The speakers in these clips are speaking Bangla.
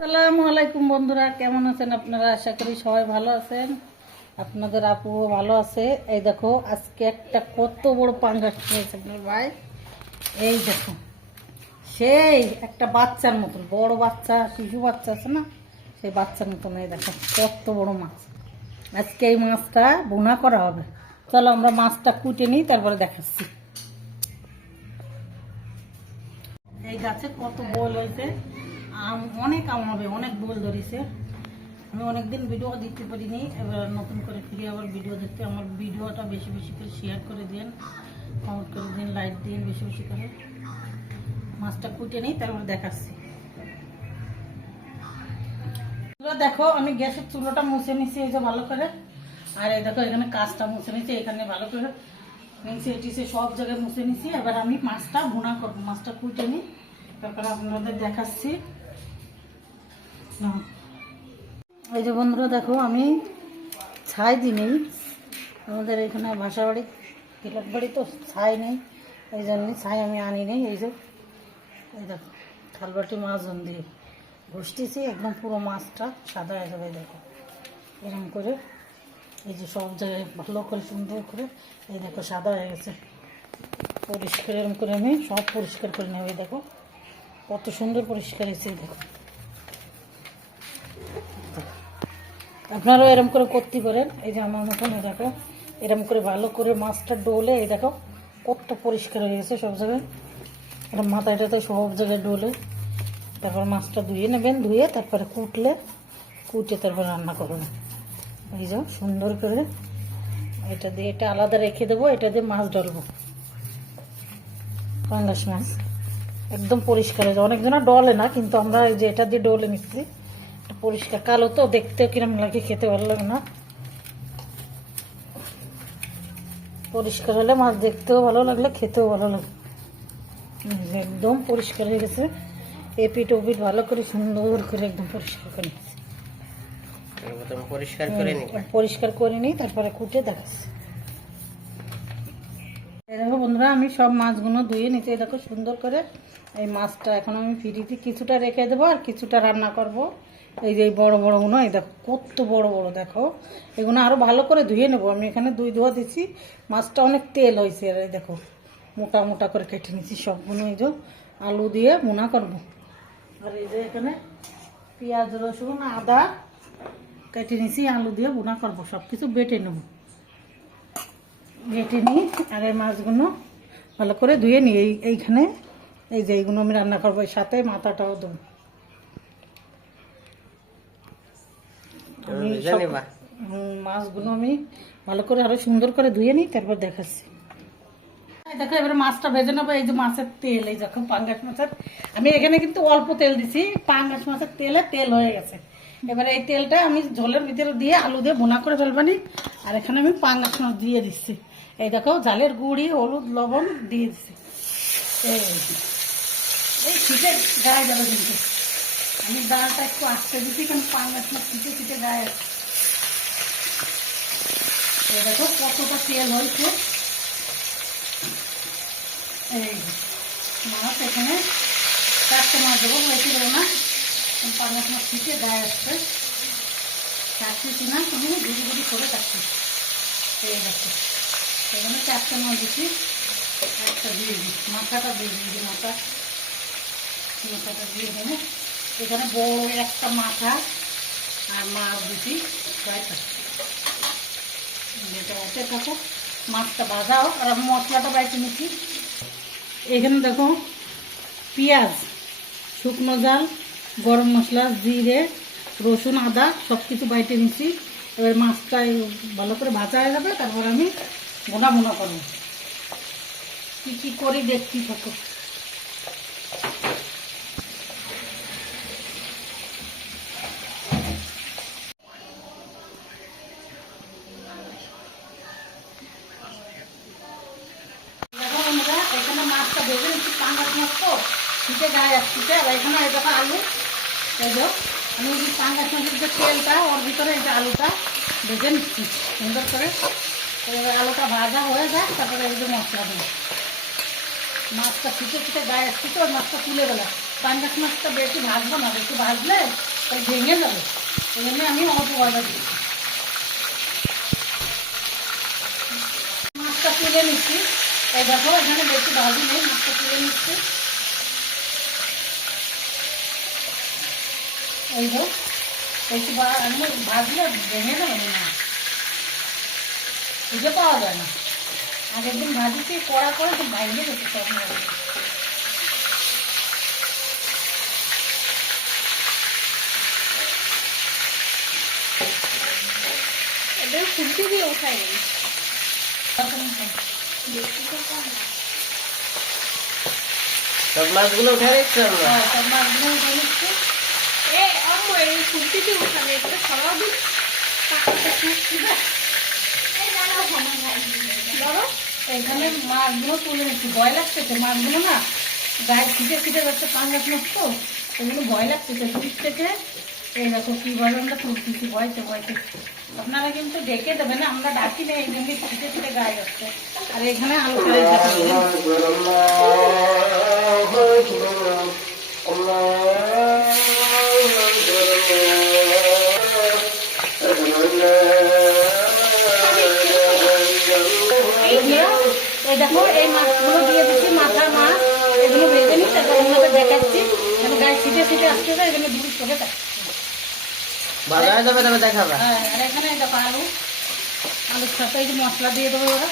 আসসালামু আলাইকুম বন্ধুরা, কেমন আছেন আপনারা? আশা করি সবাই ভালো আছেন। আপনাদের আপুও ভালো আছে। এই দেখো আজকে একটা কত বড় পাঙ্গাস নিয়েছে আপনার ভাই। এই দেখো সেই একটা বাচ্চার মতন, বড় বাচ্চা, শিশু বাচ্চা আছে না, সেই বাচ্চার মতন। এই দেখো কত বড় মাছ। আজকে এই মাছটা বোনা করা হবে। চলো আমরা মাছটা কুটে নিই, তারপরে দেখাচ্ছি। এই গাছে কত বল হয়েছে, অনেক আম হবে, অনেক বল ধরেছে। আমি অনেকদিন ভিডিও দিতে পারিনি, এবার নতুন করে ফিরে আবার ভিডিও দেখতে। আমার ভিডিওটা বেশি বেশি করে শেয়ার করে দিন, কমেন্ট করে দিন, লাইক দিন বেশি বেশি করে। মাছটা কুটে নিই, তারপর দেখাচ্ছি। দেখো আমি গ্যাসের চুলোটা মুছে নিচ্ছি এই যে ভালো করে। আর এই দেখো এখানে কাজটা মুছে নিচ্ছি, এখানে ভালো করে নিচে টিসে সব জায়গায় মুছে নিচ্ছি। এবার আমি মাছটা ভুনা করবো। মাছটা কুটে নিই, তারপরে আপনাদের দেখাচ্ছি। এই যে বন্ধুরা দেখো আমি ছাই দিই নেই, আমাদের এখানে বাসা বাড়ি তিলক বাড়ি তো ছাই নেই, এই জন্যই ছাই আমি আনি নেই। এই যে এই দেখো থালবাটি মাছ দিয়ে ঘষতেছি, একদম পুরো মাছটা সাদা হয়ে যাবে। দেখো এরকম করে এই যে সব জায়গায় ভালো করে সুন্দর করে এই দেখো সাদা হয়ে গেছে। পরিষ্কার এরকম করে আমি সব পরিষ্কার করে নেব। দেখো কত সুন্দর পরিষ্কার হয়েছে। দেখো আপনারাও এরকম করে করতে পারেন, এই যে আমার মতন। দেখো এরকম করে ভালো করে মাছটা ডোলে, এই দেখো কত পরিষ্কার হয়ে গেছে সব জায়গায়। এরকম মাথাটাতে সব জায়গায় ডোলে, তারপর মাছটা ধুয়ে নেবেন। ধুয়ে তারপরে কুটে তারপর রান্না করবেন। এই যে সুন্দর করে এটা দিয়ে এটা আলাদা রেখে দেবো, এটা দিয়ে মাছ ডলবো। পাঙ্গাস মাছ একদম পরিষ্কার হয়েছে। অনেকজনা ডলে না, কিন্তু আমরা এই যে এটা দিয়ে ডলে নিচ্ছি। পরিষ্কার কালো তো দেখতেও কিরম লাগে, খেতে ভালো লাগে না। পরিষ্কার হলে মাছ দেখতেও ভালো লাগলে খেতেও ভালো লাগে। একদম পরিষ্কার হয়ে গেছে। এপিট ওপিট ভালো করে সুন্দর করে একদম পরিষ্কার করে নিচ্ছি। পরিষ্কার করে নিই, তারপরে কুটে দেখাচ্ছি। দেখো বন্ধুরা আমি সব মাছগুলো ধুয়ে নিতে দেখো সুন্দর করে। এই মাছটা এখন আমি ফ্রিতে কিছুটা রেখে দেবো, আর কিছুটা রান্না করব। এই যে বড় বড়গুলো, এই দেখো কত বড় বড়। দেখো এগুলো আরও ভালো করে ধুয়ে নেবো। আমি এখানে ধোয়া দিচ্ছি, মাছটা অনেক তেল হয়েছে। আর এই দেখো মোটা মোটা করে কেটে নিচ্ছি সবগুলো। এই যে আলু দিয়ে ভুনা করব। আর এই যে এখানে পেঁয়াজ রসুন আদা কেটে নিচ্ছি, আলু দিয়ে ভুনা করবো। সব কিছু বেটে নেব, বেটে নিই। আর এই মাছগুলো ভালো করে ধুয়ে নিই। এইখানে এই যে এইগুলো আমি রান্না করবো, এর সাথে মাথাটাও দেবো। মাছগুলো আমি ভালো করে আরো সুন্দর করে ধুয়ে নিই, তারপর দেখাচ্ছি। দেখো এবারে মাছটা ভেজে নেবো। এই যে মাছের তেল, এই যখন পাঙ্গাস মাছের আমি এখানে কিন্তু অল্প তেল দিছি, পাঙ্গাস মাছের তেল হয়ে গেছে। এবারে এই তেলটা আমি ঝোলের ভিতরে দিয়ে আলু দিয়ে ভুনা করে ফেলবানি। আর এখানে আমি পাঙ্গাস মাছ দিয়ে দিচ্ছি। এই দেখো জালের গুঁড়ি হলুদ লবণ দিয়ে দিচ্ছি। এই শীতে গায়ে যাবে, কিন্তু আমি ডালটা একটু আস্তে দিচ্ছি, কারণ পাঙ্গাস মাছ শীতে গায়ে আছে। এই দেখো কতটা তেল হয়েছে। এই মাছ এখানে 4টে মাছ দেবো, বেশি দেবো না, পাঙ্গাস মাছ শীতে গায়ে আসছে। কাটছি না, তুমি গুড়ি গুড়ি করে কাটছি। এই দেখো এখানে 4টে মাছ দিচ্ছি, একটা দিয়ে দিই, মাথাটা দিয়ে দিই। মাথাটা দিয়ে দেবে। এখানে বড় একটা মাথা আর মাছ দিচ্ছি, যেটা হতে থাকো। মাছটা ভাজাও, আর আমি মশলাটা বাইতে নিচ্ছি। এখানে দেখো পেঁয়াজ, শুকনো জাল, গরম মশলা, জিরে, রসুন আদা সব কিছু বাইটে নিচ্ছি। এবার মাছটা ভালো করে ভাজা হয়ে যাবে, তারপর আমি ভুনা করবো। কি করি দেখতে থাকো। এখানে মাছটা ভেজে নিচ্ছি, পাঙ্গাস মাছ তো শীতে গায়ে আসছে। আর এখানে এই দেখো আলু, এই যে আমি পাঙ্গাস মাছের যে তেলটা ওর ভিতরে এই যে আলুটা ভেজে নিচ্ছি সুন্দর করে। এবার আলুটা ভাজা হয়ে যায়, তারপরে এই যে মশলা দেবো। মাছটা শীতে গায়ে আসছে তো, মাছটা তুলে গেলাম। পাঙ্গাস মাছটা বেশি ভাজবো না, বেশি ভাজলে তাই ভেঙে যাবে, এই জন্য আমি অল্প ভাজা দিচ্ছি। মাছটা তুলে নিচ্ছি, এই দেখো এখানে বেশি ভাজি নেই, মাছটা তুলে নিচ্ছি। এই যে বেশি আমি ভাজলে ভেঙে যাবে না, খুঁজে পাওয়া যায় না। আগের দিন ভাজিছি কড়া করে তো বাইরে গেছে সব মাছ। এদের খুলতে দিয়ে ওঠাই সব মাছগুলো উঠে নিচ্ছে আমরা। সব মাছগুলো উঠে নিচ্ছি। এই খুলতে দিয়ে ওঠাবে এটা সবাই এখানে মাছগুলো তুলে নিচ্ছি, ভয় লাগতেছে মাছগুলো না গায়ে ছিটে ছিটে যাচ্ছে, পাঙ্গাস মাছ তো এগুলো ভয় লাগতেছে ফ্রিজ থেকে। এই দেখো কীভাবে আমরা তুলতেছি ভয়তে ভয়তে। আপনারা কিন্তু ডেকে দেবেন, আমরা ডাকি নেই, এই জন্য ছিটে ছিটে গায়ে যাচ্ছে। আর এখানে আলু ফ্রাই এই দেখো এই মাছগুলো দিয়ে দিচ্ছি, মাথা মাছ এগুলো ভেজে নিচ্ছে, অন্যদের দেখাচ্ছি যেন গায়ে ছিটে ছিটে আসতে যায়, এই জন্য দূর করে বাজারে যাবে তবে দেখাবে। হ্যাঁ, আর এখানে দেখো আলু, আলুর সাথে এই যে মশলা দিয়ে দেবো ওরা।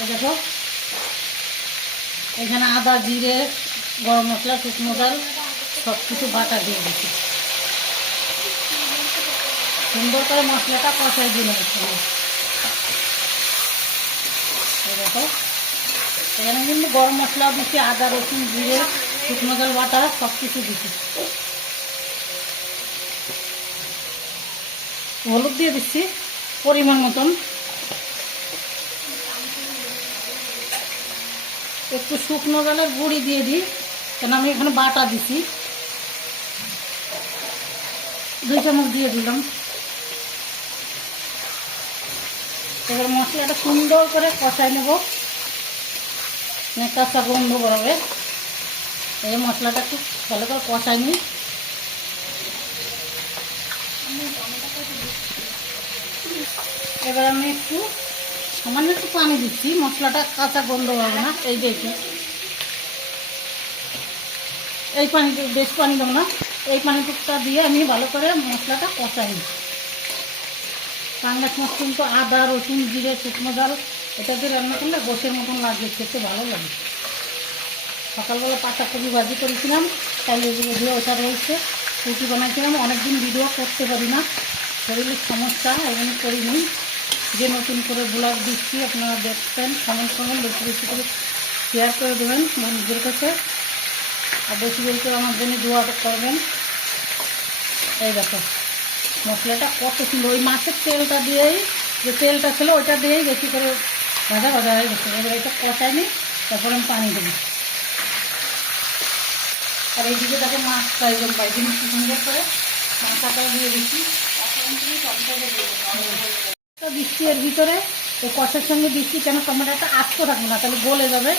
এই দেখো এখানে আদা, জিরে, গরম মশলা, শুকনো ডাল সব কিছু বাটা দিয়ে দিচ্ছি। সুন্দর করে মশলাটা কষাই দিয়ে নেবো। এই দেখো এখানে কিন্তু গরম মশলাও দিচ্ছি, আদা, রসুন, জিরে, শুকনো ডাল বাটা সব কিছু দিচ্ছি। হলুদ দিয়ে দিচ্ছি পরিমাণ মতন, একটু শুকনো ডালের গুঁড়ি দিয়ে দিই, কেন আমি এখানে বাটা দিছি, 2 চামচ দিয়ে দিলাম। এবার মশলাটা সুন্দর করে কষাই নেব, কাঁচা গন্ধ বেরোবে। এই মশলাটা একটু ভালো করে কষাই নিই। এবার আমি একটু সামান্য একটু পানি দিচ্ছি, মশলাটা কাঁচা গন্ধ হবে না। এই দেখি এই পানি, বেশ পানি দেবো না, এই পানিটুকটা দিয়ে আমি ভালো করে মশলাটা কষাই নিই। পাঙ্গাস মাছ কিন্তু আদা, রসুন, জিরে, শুকনো ডাল এটা দিয়ে রান্না করলে গোশের মতন লাগবে, খেতে ভালো লাগে। সকালবেলা পাতাকপি ভাজি করেছিলাম, তাই ভিডিও ওটা রয়েছে। রুটি বানাইছিলাম, অনেকদিন ভিডিও করতে পারি না, শরীরের সমস্যা, এই জন্য করিনি। যে নতুন করে ব্লগ দিচ্ছি আপনারা দেখবেন, কমেন্ট করবেন, বেশি বেশি করে শেয়ার করে দেবেন বন্ধুদের কাছে, আর বেশি বেশি করে আমার জন্য দোয়া করবেন। এই দেখো মশলাটা কত সুন্দর, ওই মাছের তেলটা দিয়েই, যে তেলটা ছিল ওইটা দিয়েই বেশি করে ভাজা ভাজা হয়ে গেছে। এবার এটা কষাই নিই, তারপরে আমি পানি দেবো। আর এইদিকে দেখো মাছটা একদম বাইরে মিষ্টি সুন্দর করে মাছটা দিয়ে দিচ্ছি। দিচ্ছি এর ভিতরে, এই কষার সঙ্গে দিচ্ছি কেন টমেটোটা আস্ত থাকবে না, তাহলে গলে যাবে,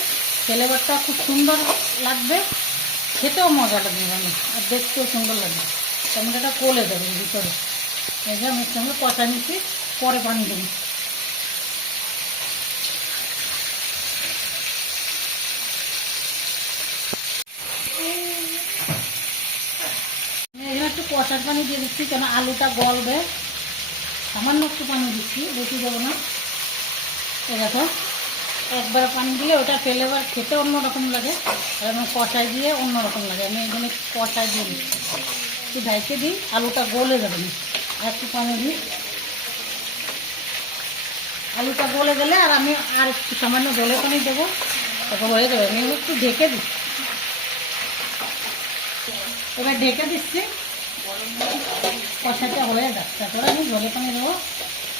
ফ্লেভারটা খুব সুন্দর লাগবে, খেতেও মজা লাগবে মানে, আর দেখতেও সুন্দর লাগবে। টমেটোটা গলে যাবে ভিতরে। এই যে আমি সঙ্গে কষা নিচ্ছি, পরে পানি দেবো। এখানে একটু কষার পানি দিয়ে দিচ্ছি, কেন আলুটা গলবে, সামান্য একটু পানি দিচ্ছি, বেশি দেবো না। এই দেখো একবার পানি দিলে ওটা ফ্লেভার খেতে অন্যরকম লাগে, আর আমি কষাই দিয়ে অন্যরকম লাগে। আমি এখানে কষাই দিয়ে দিচ্ছি, একটু ঢাইকে দিই, আলুটা গলে যাবে না। আর একটু পানি দিই, আলুটা গলে গেলে আর আমি আর একটু সামান্য জলে পানি দেবো, তারপর হয়ে যাবে। আমি একটু ঢেকে দিই, এবার ঢেকে দিচ্ছি, কষাটা হয়ে যাচ্ছে, তারপরে আমি জলে পানি দেবো,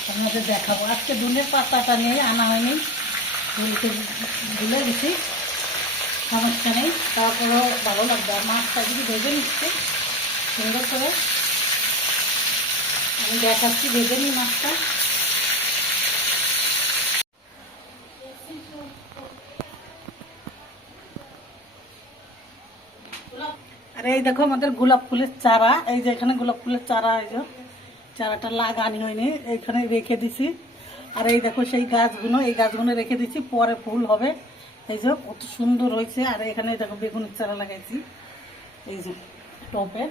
আপনাদের দেখাবো। আজকে ধনের পাতাটা নিয়ে আনা হয়নি, ধুলতে ধুলে দিচ্ছি, সমস্যা নেই, তারপরেও ভালো লাগবে। আর মাছটা যদি ভেজে নিচ্ছে সুন্দর করে, আমি দেখাচ্ছি ভেজে নিই মাছটা। আর এই দেখো আমাদের গোলাপ ফুলের চারা, এই যে এখানে গোলাপ ফুলের চারা, এই যে চারাটা লাগানি হয়নি, এইখানে রেখে দিছি। আর এই দেখো সেই গাছগুলো, এই গাছগুলো রেখে দিচ্ছি, পরে ফুল হবে। এই যে কত সুন্দর হয়েছে। আর এখানে দেখো বেগুনের চারা লাগাইছি, এই যে টপে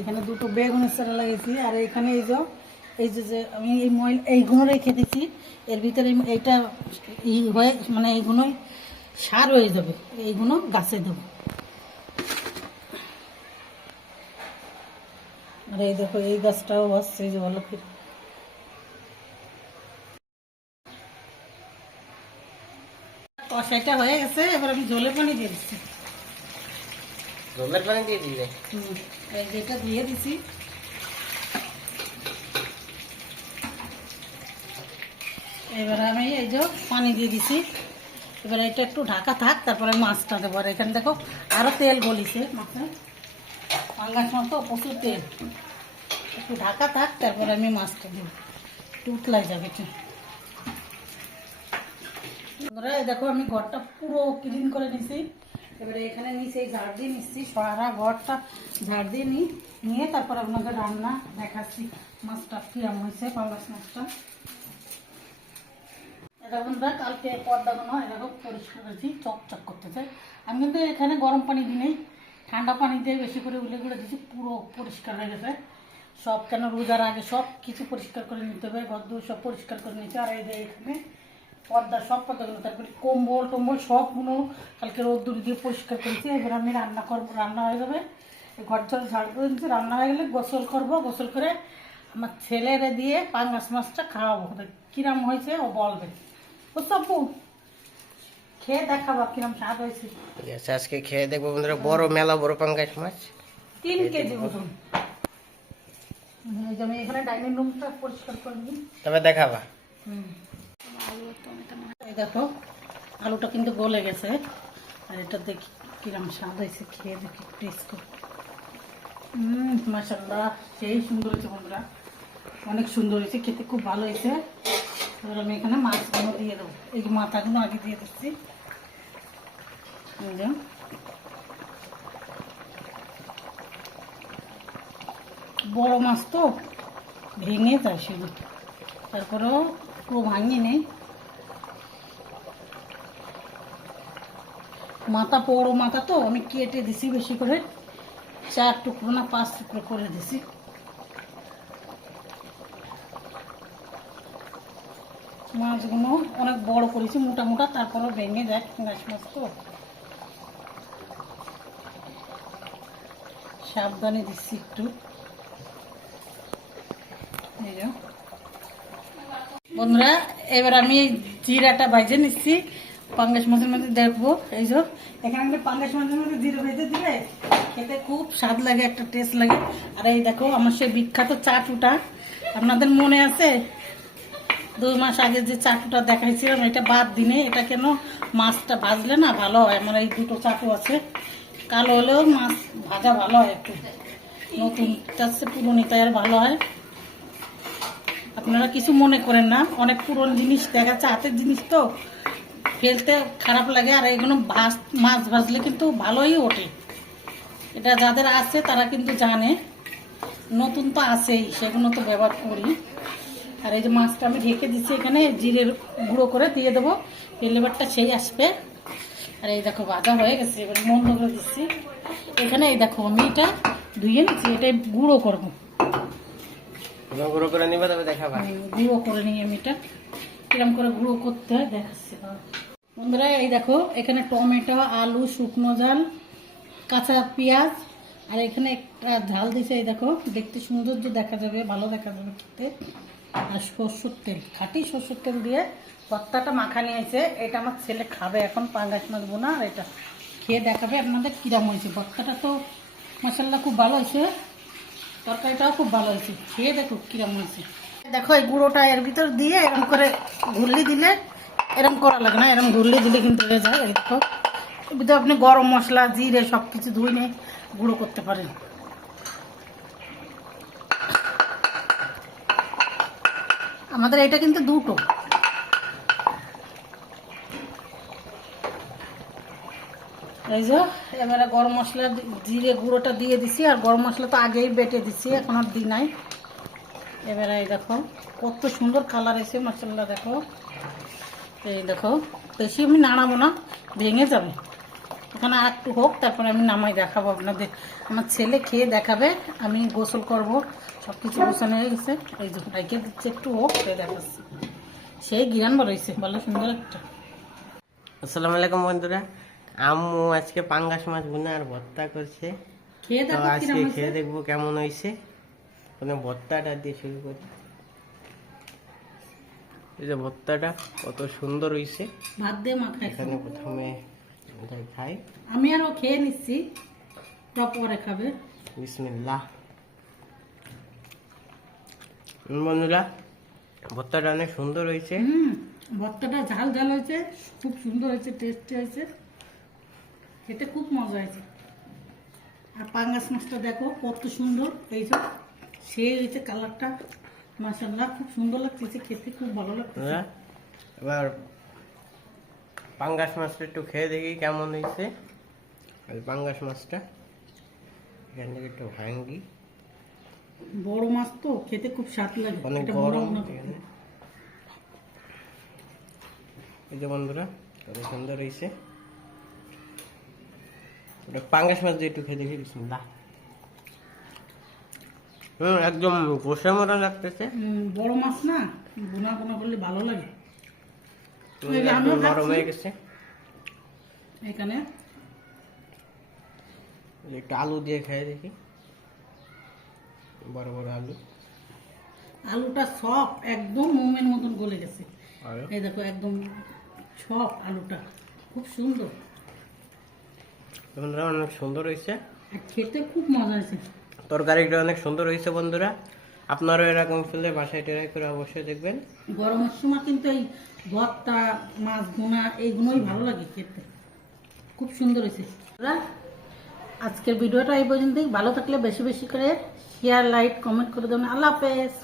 এখানে দুটো বেগুনের চারা লাগাইছি। আর এখানে এই যে যে আমি এই এইগুলো রেখে দিছি, এর ভিতরে এইটা হয়ে মানে এইগুলোই সার হয়ে যাবে, এইগুলো গাছে দেবো। আর এই দেখো এই গাছটাও আসছে, এই যে ভালো করে কষাইটা হয়ে গেছে। এবার আমি জলের পানি দিয়ে দিচ্ছি। জলের পানি দিয়ে দিলে এই যেটা দিয়ে দিছি, এবার আমি এই যে পানি দিয়ে দিছি। এবার এটা একটু ঢাকা থাক, তারপরে মাছটা দেবো। আর এখানে দেখো আরো তেল গলিছে মাছে, পাঙ্গাস মাছ তো প্রচুর তেল। একটু ঢাকা থাক, তারপরে আমি মাছটা দেবো, একটু উতলাই যাবে একটু। বন্ধুরা এই দেখো আমি ঘরটা পুরো ক্লিন করে নিছি। এবারে এখানে নিচে ঝাড় দিয়ে নিচ্ছি, সারা ঘরটা ঝাড় দিয়ে নিয়ে তারপর আপনাদের রান্না দেখাচ্ছি। মাছটা কিরম হয়েছে, পাঙ্গাস মাছটা। এটা বন্ধুরা কালকে পর্দাগুলো এরকম পরিষ্কার করেছি, চকচক করতে চাই। আমি কিন্তু এখানে গরম পানি দিই নেই, ঠান্ডা পানি দিয়ে বেশি করে উলে গুলে দিচ্ছি, পুরো পরিষ্কার হয়ে গেছে সব। কেন রোজার আগে সব কিছু পরিষ্কার করে নিতে হবে, ঘর দূর সব পরিষ্কার করে নিচ্ছে। আর এই যে এখানে পর্দা, সব পর্দাগুলো, তারপরে কম্বল টম্বল সবগুলো কালকে রোদ্দুর দিয়ে পরিষ্কার করেছি। এবার আমি রান্না করবো, রান্না হয়ে যাবে। ঘর ঝড় ঝাড় করে দিচ্ছি, রান্না হয়ে গেলে গোসল করবো। গোসল করে আমার ছেলেরে দিয়ে পাঙ্গাস মাছটা খাওয়াবো, কিরম হয়েছে ও বলবে। ও সবু খেয়ে দেখাবো কিরম স্বাদ হয়েছে। ঠিক আছে, আজকে খেয়ে দেখবো বন্ধুরা। বড় মেলা বড় পাঙ্গাস মাছ, 3 কেজি ওজন। এই যে আমি এখানে ডাইনিং রুমটা পরিষ্কার করে নিই, তবে দেখাবা। এই দেখো আলুটা কিন্তু গলে গেছে। আর এটা দেখি কিরম স্বাদ হয়েছে, খেয়ে দেখি টেস্ট করে। মাশাআল্লাহ সেই সুন্দর হয়েছে বন্ধুরা, অনেক সুন্দর হয়েছে, খেতে খুব ভালো হয়েছে। এবার আমি এখানে মাছগুলো দিয়ে দেবো, এই যে মাথাগুলো আগে দিয়ে দিচ্ছি। বড় মাছ তো ভেঙে যায় শুধু, তারপরেও পুরো ভাঙি নেই। মাথা বড় মাথা তো আমি কেটে দিছি বেশি করে, 4 টুকরো না 5 টুকরো করে দিছি। মাছগুলো অনেক বড় করেছি, মোটা মোটা, তারপরে ভেঙে যায় পাঙ্গাস মাছ তো, সাবধানে দিচ্ছি একটু। বন্ধুরা এবার আমি জিরাটা ভাজে নিচ্ছি পাঙ্গাস মাছের মধ্যে দেখবো। এই যে এখানে একটা পাঙ্গাস মাছের মধ্যে জিরা ভেজে দিলে খেতে খুব স্বাদ লাগে, একটা টেস্ট লাগে। আর এই দেখো আমার সেই বিখ্যাত চাটুটা, আপনাদের মনে আছে 2 মাস আগে যে চাটুটা দেখাইছিলাম, এটা বাদ দিনে, এটা কেন মাছটা ভাজলে না ভালো হয়। আমার এই দুটো চাটু আছে, কালো হলেও মাছ ভাজা ভালো হয় একটু, নতুন চাচ্ছে পুরোনো তাই আর ভালো হয়। আপনারা কিছু মনে করেন না, অনেক পুরনো জিনিস দেখা যাচ্ছে, হাতের জিনিস তো ফেলতে খারাপ লাগে। আর এগুলো মাছ ভাজলে কিন্তু ভালোই ওঠে, এটা যাদের আছে তারা কিন্তু জানে, নতুন তো আছেই, সেগুলো তো ব্যবহার করি। আর এই যে মাছটা আমি ঢেকে দিচ্ছি, এখানে জিরের গুঁড়ো করে দিয়ে দেবো, ফ্লেভারটা সেই আসবে। আর এই দেখো ভাজা হয়ে গেছে, এবার বন্ধ করে দিচ্ছি। এখানে এই দেখো আমি এটা ধুয়ে নিচ্ছি, এটা গুঁড়ো করবো, গুঁড়ো করে নিবা, তবে দেখাবা। গুঁড়ো করে নিই আমি এটা, কিরম করে গুঁড়ো করতে হয় দেখাচ্ছি বন্ধুরা। এই দেখো এখানে টমেটো, আলু, শুকনো ঝাল, কাঁচা পেঁয়াজ, আর এখানে একটা ঝাল দিছে। এই দেখো দেখতে সৌন্দর্য দেখা যাবে, ভালো দেখা যাবে খেতে। আর সরষের তেল, খাঁটি সরষের তেল দিয়ে ভর্তাটা মাখা নিয়েছে। এটা আমার ছেলে খাবে এখন, পাঙ্গাস মাছ বোনা। আর এটা খেয়ে দেখাবে আপনাদের কিরম হয়েছে। ভর্তাটা তো মাশাআল্লাহ খুব ভালো হয়েছে, তরকারিটাও খুব ভালো হয়েছে, খেয়ে দেখো কিরম হয়েছে। দেখো এই গুঁড়োটা এর ভিতর দিয়ে এরকম করে ঘুরলি দিলে, এরকম করা লাগে না, এরকম ঘুরলি দিলে কিন্তু হয়ে যায়। এই দেখো এর ভিতরে আপনি গরম মশলা, জিরে সব কিছু ধুয়ে নিয়ে গুঁড়ো করতে পারেন। আমাদের এটা কিন্তু দুটো, এই যে এবারে গরম মশলা জিরে গুঁড়োটা দিয়ে দিছি, আর গরম মশলা তো আগেই বেটে দিছি, এখন আর দিই নাই। এবারে এই দেখো কত সুন্দর কালার এসে মশলা, দেখো এই দেখো, বেশি আমি নাড়াবো না, ভেঙে যাবে। এখানে আর একটু হোক, তারপরে আমি নামাই দেখাবো আপনাদের। আমার ছেলে খেয়ে দেখাবে, আমি গোসল করব, সব কিছু গোছানো হয়ে গেছে। এই যে রেখে দিচ্ছে, একটু হোক, খেয়ে দেখাচ্ছি। সেই গিরান বেরোইছে, ভালো সুন্দর একটা। আসসালামু আলাইকুম বন্ধুরা, আম্মু আজকে পাঙ্গাস মাছ ভুনা আর ভর্তা করছে। খেয়ে তো দেখো আজকে কিরম খেয়ে হয়েছে। দেখবো কেমন হয়েছে। মানে ভর্তাটা দিয়ে শুরু করি। এই যে ভর্তাটা কত সুন্দর হয়েছে। ভাত দিয়ে মাখাই, এখানে প্রথমে এটাই খাই। আমি আরও খেয়ে নিচ্ছি, টপ পরে খাবে। বিসমিল্লাহ। বন্ধুরা, ভর্তাটা অনেক সুন্দর হয়েছে। ভর্তাটা ঝাল ঝাল হয়েছে, খুব সুন্দর হয়েছে, টেস্টি হয়েছে, খেতে খুব মজা হয়েছে। আর পাঙ্গাস মাছটা দেখো কত সুন্দর, এই যে সে হয়েছে কালারটা, মাশাআল্লাহ খুব সুন্দর লাগতেছে, খেতে খুব ভালো লাগতেছে। বন্ধুরা, এবার পাঙ্গাস মাছটা একটু খেয়ে দেখি কেমন হয়েছে। আর পাঙ্গাস মাছটা এখান থেকে একটু ভাঙ্গি, বড় মাছ তো খেতে খুব স্বাদ লাগে, অনেক এটা গরম। মনে এখানে এই যে বন্ধুরা কত সুন্দর হয়েছে। ওটা পাঙ্গাস মাছ দিয়ে একটু খেয়ে দেখি। বিসমিল্লাহ। একদম গোসের মতো লাগতেছে। বড় মাছ না, বোনা বোনা করলে ভালো লাগে। এই যে একদম আমিও নরম খাচ্ছি। হয়ে গেছে। এখানে একটু আলু দিয়ে খেয়ে দেখি, বড় বড় আলু। আলুটা সফট, একদম মোমের মতন গলে গেছে। আর এই দেখো একদম সফট আলুটা, খুব সুন্দর, বন্ধুরা অনেক সুন্দর হয়েছে। আর খেতে খুব মজা হয়েছে। তরকারিটা অনেক সুন্দর হয়েছে বন্ধুরা। আপনারাও এরকম ফেলে বাসায় ট্রাই করে অবশ্যই দেখবেন। গরমের সময় কিন্তু এই ভর্তা, মাছ ভুনা, এইগুলোই ভালো লাগে খেতে, খুব সুন্দর হয়েছে। আজকের ভিডিওটা এই পর্যন্তই। ভালো থাকলে বেশি বেশি করে শেয়ার, লাইক, কমেন্ট করে দেবেন। আল্লাহ হাফেজ।